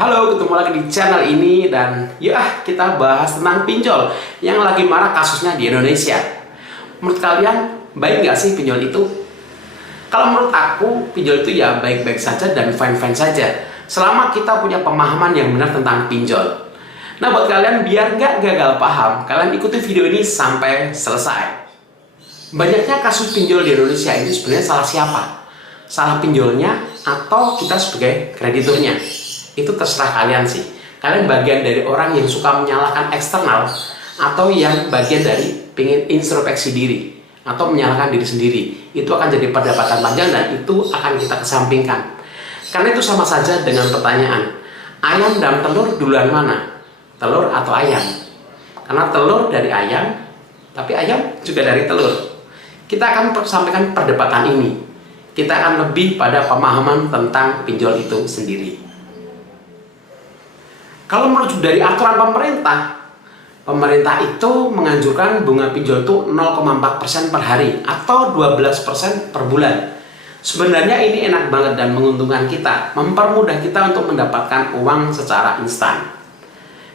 Halo, ketemu lagi di channel ini dan kita bahas tentang pinjol yang lagi marak kasusnya di Indonesia. Menurut kalian, baik nggak sih pinjol itu? Kalau menurut aku, pinjol itu ya baik-baik saja dan fine-fine saja selama kita punya pemahaman yang benar tentang pinjol. Nah, buat kalian biar nggak gagal paham, kalian ikuti video ini sampai selesai. Banyaknya kasus pinjol di Indonesia ini sebenarnya salah siapa? Salah pinjolnya atau kita sebagai krediturnya? Itu terserah kalian sih. Kalian bagian dari orang yang suka menyalahkan eksternal atau yang bagian dari pengen introspeksi diri atau menyalahkan diri sendiri. Itu akan jadi perdebatan panjang dan itu akan kita kesampingkan. Karena itu sama saja dengan pertanyaan, ayam dan telur duluan mana? Telur atau ayam? Karena telur dari ayam, tapi ayam juga dari telur. Kita akan sampaikan perdebatan ini. Kita akan lebih pada pemahaman tentang pinjol itu sendiri. Kalau merujuk dari aturan pemerintah itu menganjurkan bunga pinjol itu 0,4% per hari atau 12% per bulan. Sebenarnya ini enak banget dan menguntungkan kita, mempermudah kita untuk mendapatkan uang secara instan.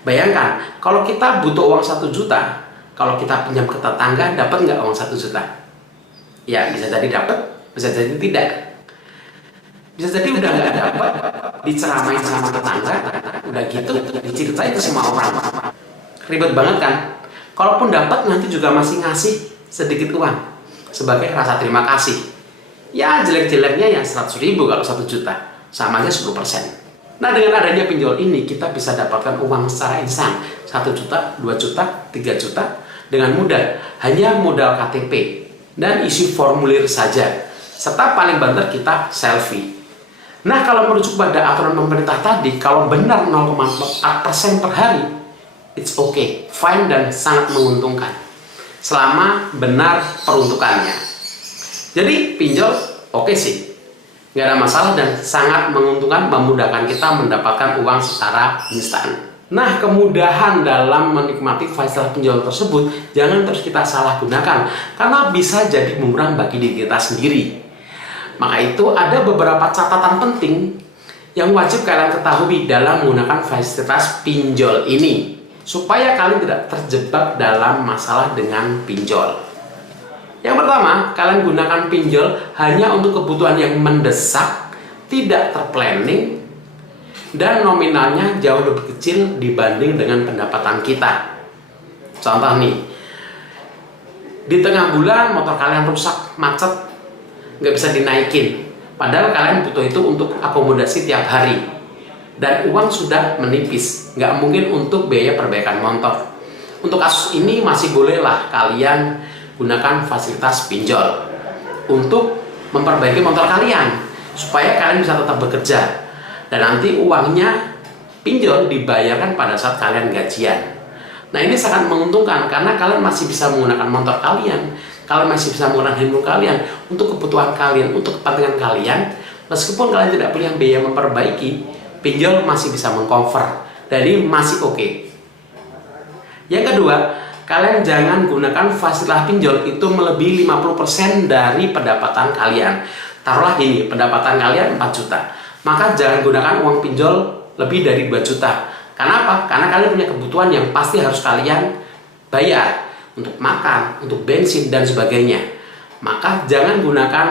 Bayangkan, kalau kita butuh uang 1 juta, kalau kita pinjam ke tetangga, dapat nggak uang 1 juta? Ya, bisa jadi dapat, bisa jadi tidak. Bisa jadi udah nggak dapat, diceramain sama tetangga, udah gitu diceritain ke semua orang. Ribet banget kan? Kalaupun dapat nanti juga masih ngasih sedikit uang sebagai rasa terima kasih. Ya jelek-jeleknya ya 100.000 kalau 1 juta, sama aja 10%. Nah, dengan adanya pinjol ini kita bisa dapatkan uang secara instan, 1 juta, 2 juta, 3 juta dengan mudah, hanya modal KTP dan isi formulir saja, serta paling banter kita selfie. Nah, kalau merujuk pada aturan pemerintah tadi, kalau benar 0,4% per hari, it's okay, fine dan sangat menguntungkan selama benar peruntukannya. Jadi pinjol oke sih, nggak ada masalah dan sangat menguntungkan, memudahkan kita mendapatkan uang secara instan. Nah, kemudahan dalam menikmati fasilitas pinjol tersebut jangan terus kita salah gunakan karena bisa jadi bumerang bagi diri kita sendiri. Maka itu ada beberapa catatan penting yang wajib kalian ketahui dalam menggunakan fasilitas pinjol ini supaya kalian tidak terjebak dalam masalah dengan pinjol. Yang pertama, kalian gunakan pinjol hanya untuk kebutuhan yang mendesak, tidak terplanning, dan nominalnya jauh lebih kecil dibanding dengan pendapatan kita. Contoh nih, di tengah bulan motor kalian rusak, macet, nggak bisa dinaikin, padahal kalian butuh itu untuk akomodasi tiap hari dan uang sudah menipis, nggak mungkin untuk biaya perbaikan motor. Untuk kasus ini masih bolehlah kalian gunakan fasilitas pinjol untuk memperbaiki motor kalian supaya kalian bisa tetap bekerja dan nanti uangnya pinjol dibayarkan pada saat kalian gajian. Nah, ini sangat menguntungkan karena kalian masih bisa menggunakan motor kalian, kalian masih bisa menggunakan handphone kalian untuk kebutuhan kalian, untuk kepentingan kalian. Meskipun kalian tidak punya biaya memperbaiki, pinjol masih bisa mengcover, jadi masih oke. Yang kedua, kalian jangan gunakan fasilitas pinjol itu melebihi 50% dari pendapatan kalian. Taruhlah gini, pendapatan kalian 4 juta, maka jangan gunakan uang pinjol lebih dari 2 juta. Kenapa? Karena kalian punya kebutuhan yang pasti harus kalian bayar, untuk makan, untuk bensin, dan sebagainya. Maka jangan gunakan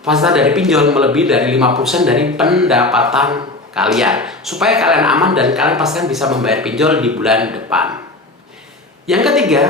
fasilitas dari pinjol melebihi dari 50% dari pendapatan kalian supaya kalian aman dan kalian pasti bisa membayar pinjol di bulan depan. Yang ketiga,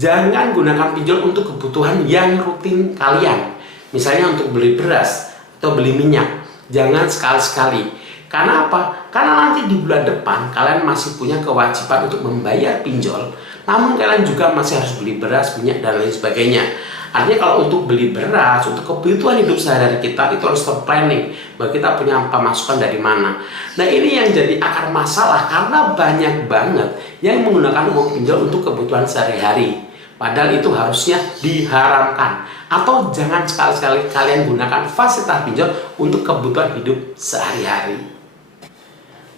jangan gunakan pinjol untuk kebutuhan yang rutin kalian, misalnya untuk beli beras atau beli minyak. Jangan sekali-sekali. Karena apa? Karena nanti di bulan depan kalian masih punya kewajiban untuk membayar pinjol, namun kalian juga masih harus beli beras, minyak, dan lain sebagainya. Artinya kalau untuk beli beras, untuk kebutuhan hidup sehari-hari kita, itu harus terplanning bahwa kita punya pemasukan dari mana. Nah, ini yang jadi akar masalah karena banyak banget yang menggunakan uang pinjol untuk kebutuhan sehari-hari. Padahal itu harusnya diharamkan. Atau jangan sekali-sekali kalian gunakan fasilitas pinjol untuk kebutuhan hidup sehari-hari.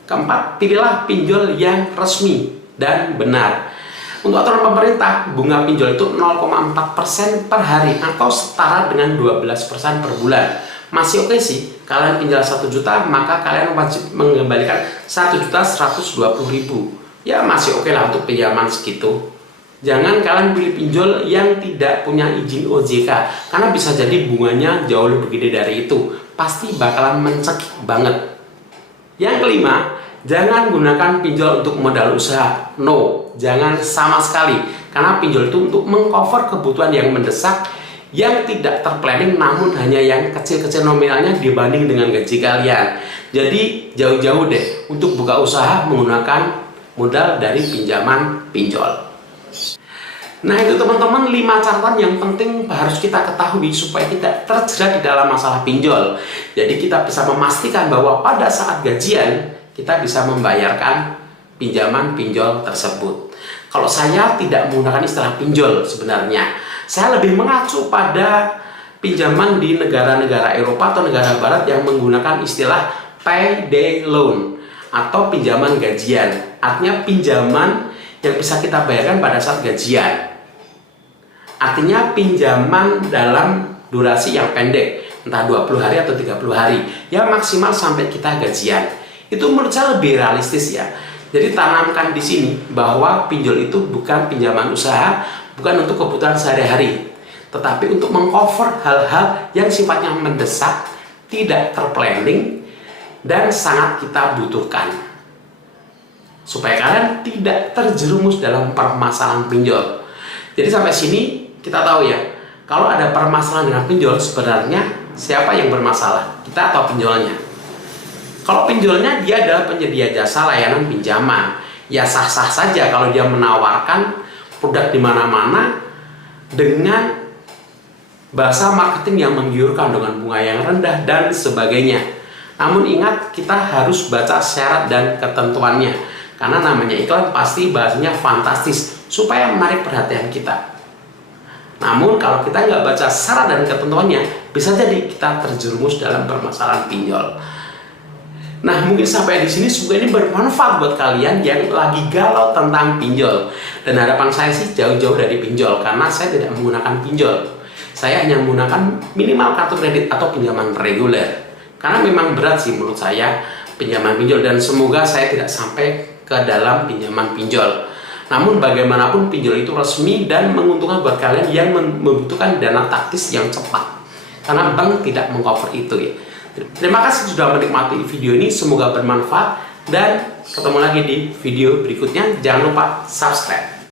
Keempat, pilihlah pinjol yang resmi dan benar. Untuk aturan pemerintah, bunga pinjol itu 0,4% per hari atau setara dengan 12% per bulan. masih oke sih. Kalian pinjam 1 juta, maka kalian wajib mengembalikan 1.120.000. Ya masih oke lah untuk pinjaman segitu. Jangan kalian pilih pinjol yang tidak punya izin OJK, karena bisa jadi bunganya jauh lebih gede dari itu. Pasti bakalan mencekik banget. Yang kelima, jangan gunakan pinjol untuk modal usaha. No, jangan sama sekali. Karena pinjol itu untuk mengcover kebutuhan yang mendesak, yang tidak terplanning, namun hanya yang kecil-kecil nominalnya dibanding dengan gaji kalian. Jadi jauh-jauh deh untuk buka usaha menggunakan modal dari pinjaman pinjol. Nah itu teman-teman 5 catatan yang penting harus kita ketahui supaya tidak terjerat di dalam masalah pinjol. Jadi kita bisa memastikan bahwa pada saat gajian kita bisa membayarkan pinjaman pinjol tersebut. Kalau saya tidak menggunakan istilah pinjol sebenarnya, saya lebih mengacu pada pinjaman di negara-negara Eropa atau negara Barat yang menggunakan istilah payday loan atau pinjaman gajian. Artinya pinjaman yang bisa kita bayarkan pada saat gajian. Artinya pinjaman dalam durasi yang pendek, entah 20 hari atau 30 hari, ya maksimal sampai kita gajian. Itu menurut saya lebih realistis ya. Jadi tanamkan di sini bahwa pinjol itu bukan pinjaman usaha, bukan untuk kebutuhan sehari-hari, tetapi untuk mengcover hal-hal yang sifatnya mendesak, tidak terplanning, dan sangat kita butuhkan. Supaya kalian tidak terjerumus dalam permasalahan pinjol. Jadi sampai sini kita tahu ya, kalau ada permasalahan dengan pinjol, sebenarnya siapa yang bermasalah? Kita atau pinjolnya? Kalau pinjolnya dia adalah penyedia jasa layanan pinjaman, ya sah-sah saja kalau dia menawarkan produk di mana-mana dengan bahasa marketing yang menggiurkan dengan bunga yang rendah dan sebagainya. Namun ingat, kita harus baca syarat dan ketentuannya. Karena namanya iklan pasti bahasanya fantastis supaya menarik perhatian kita. Namun kalau kita nggak baca syarat dan ketentuannya, bisa jadi kita terjerumus dalam permasalahan pinjol. Nah mungkin sampai di sini semoga ini bermanfaat buat kalian yang lagi galau tentang pinjol. Dan harapan saya sih jauh-jauh dari pinjol, karena saya tidak menggunakan pinjol. Saya hanya menggunakan minimal kartu kredit atau pinjaman reguler. Karena memang berat sih menurut saya pinjaman pinjol, dan semoga saya tidak sampai ke dalam pinjaman pinjol. Namun bagaimanapun pinjol itu resmi dan menguntungkan buat kalian yang membutuhkan dana taktis yang cepat, karena bank tidak mengcover itu ya. Terima kasih sudah menikmati video ini, semoga bermanfaat, dan ketemu lagi di video berikutnya. Jangan lupa subscribe.